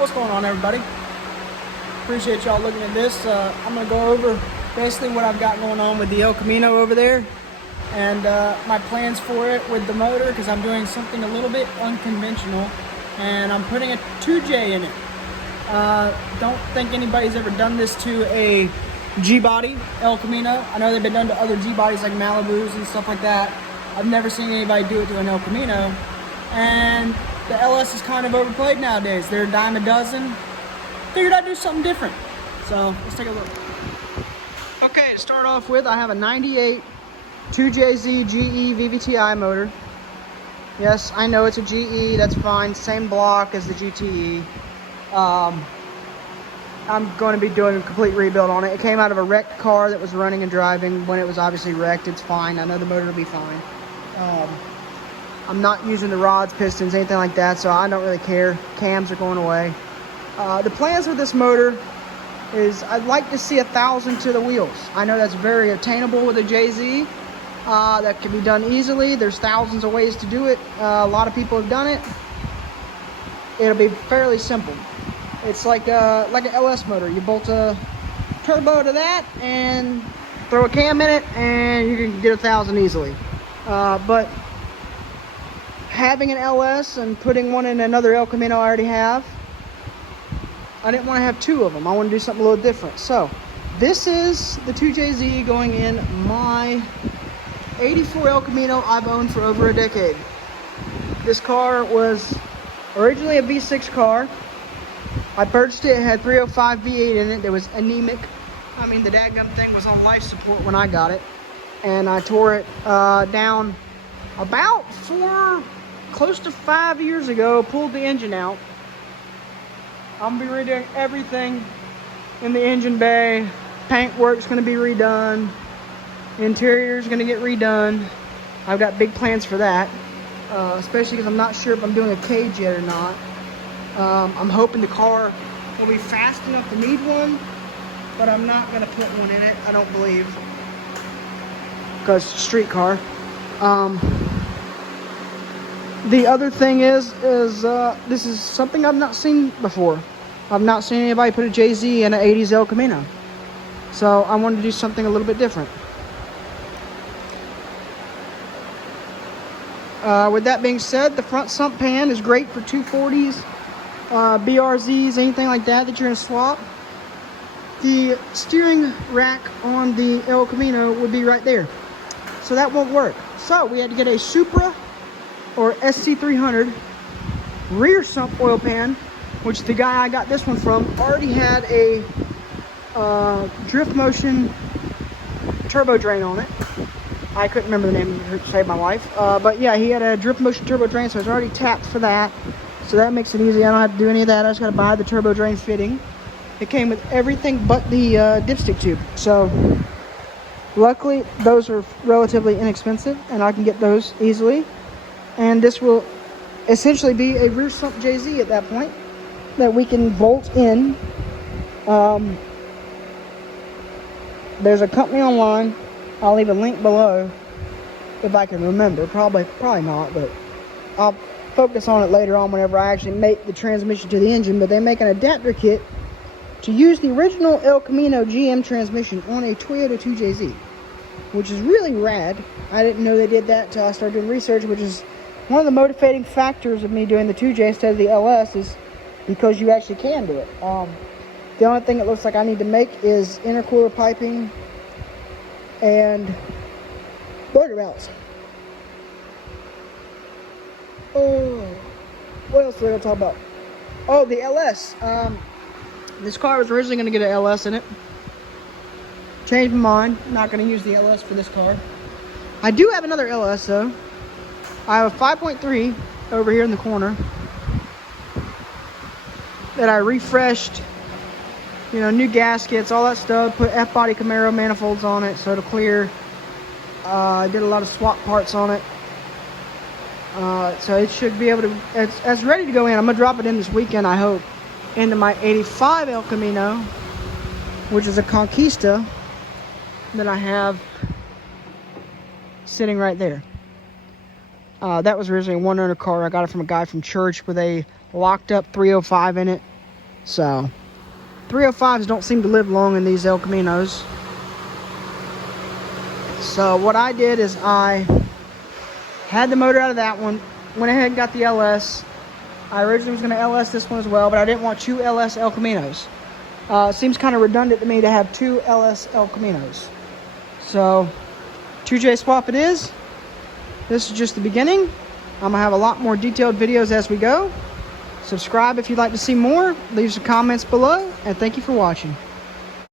What's going on, everybody? Appreciate y'all looking at this. I'm going to go over basically what I've got going on with the El Camino over there and my plans for it with the motor, because I'm doing something a little bit unconventional and I'm putting a 2J in it. Don't think anybody's ever done this to a G-body El Camino. I know they've been done to other G-bodies like Malibus and stuff like that. I've never seen anybody do it to an El Camino. And the LS is kind of overplayed nowadays. They're a dime a dozen. Figured I'd do something different. So let's take a look. Okay, to start off with, I have a 98 2JZ GE VVTi motor. Yes, I know it's a GE, that's fine. Same block as the GTE. I'm going to be doing a complete rebuild on it. It came out of a wrecked car that was running and driving when it was obviously wrecked. It's fine. I know the motor will be fine. I'm not using the rods, pistons, anything like that, so I don't really care. Cams are going away. The plans with this motor is I'd like to see 1,000 to the wheels. I know that's very attainable with a JZ. That can be done easily. There's thousands of ways to do it. A lot of people have done it. It'll be fairly simple. It's like an LS motor. You bolt a turbo to that and throw a cam in it and you can get 1,000 easily. But having an LS and putting one in another El Camino I already have, I didn't want to have two of them. I want to do something a little different. So this is the 2JZ going in my 84 El Camino I've owned for over a decade. This car was originally a V6 car. I purchased it, it had 305 V8 in it. It was anemic. I mean, the dadgum thing was on life support when I got it. And I tore it down about close to 5 years ago, pulled the engine out. I'm gonna be redoing everything in the engine bay. Paint work's gonna be redone. Interior's gonna get redone. I've got big plans for that, especially because I'm not sure if I'm doing a cage yet or not. I'm hoping the car will be fast enough to need one, but I'm not gonna put one in it, I don't believe, because it's a street car. The other thing is this is something I've not seen before. I've not seen anybody put a JZ in an 80s El Camino. So I wanted to do something a little bit different. With that being said, the front sump pan is great for 240s, BRZs, anything like that you're going to swap. The steering rack on the El Camino would be right there. So that won't work. So we had to get a Supra or SC300 rear sump oil pan, which the guy I got this one from already had a drift motion turbo drain on it. I couldn't remember the name to save my life, but yeah, he had a drift motion turbo drain, so it's already tapped for that. So that makes it easy. I don't have to do any of that. I just got to buy the turbo drain fitting. It came with everything but the dipstick tube. So luckily those are relatively inexpensive and I can get those easily. And this will essentially be a rear sump JZ at that point that we can bolt in. There's a company online. I'll leave a link below if I can remember. Probably not, but I'll focus on it later on whenever I actually make the transmission to the engine. But they make an adapter kit to use the original El Camino GM transmission on a Toyota 2JZ, which is really rad. I didn't know they did that until I started doing research, which is one of the motivating factors of me doing the 2J instead of the LS, is because you actually can do it. The only thing it looks like I need to make is intercooler piping and motor mounts. Oh, what else did I gotta talk about? Oh, the LS. This car was originally going to get an LS in it. Changed my mind. Not going to use the LS for this car. I do have another LS though. I have a 5.3 over here in the corner that I refreshed. You know, new gaskets, all that stuff. Put F-body Camaro manifolds on it so it'll clear. I did a lot of swap parts on it. So it should be able to, it's ready to go in. I'm going to drop it in this weekend, I hope, into my 85 El Camino, which is a Conquista that I have sitting right there. That was originally a one-owner car. I got it from a guy from church with a locked up 305 in it. So 305s don't seem to live long in these El Caminos. So what I did is I had the motor out of that one, went ahead and got the LS. I originally was going to LS this one as well, but I didn't want two LS El Caminos. It seems kind of redundant to me to have two LS El Caminos. So 2J swap it is. This is just the beginning. I'm going to have a lot more detailed videos as we go. Subscribe if you'd like to see more. Leave some comments below, and thank you for watching.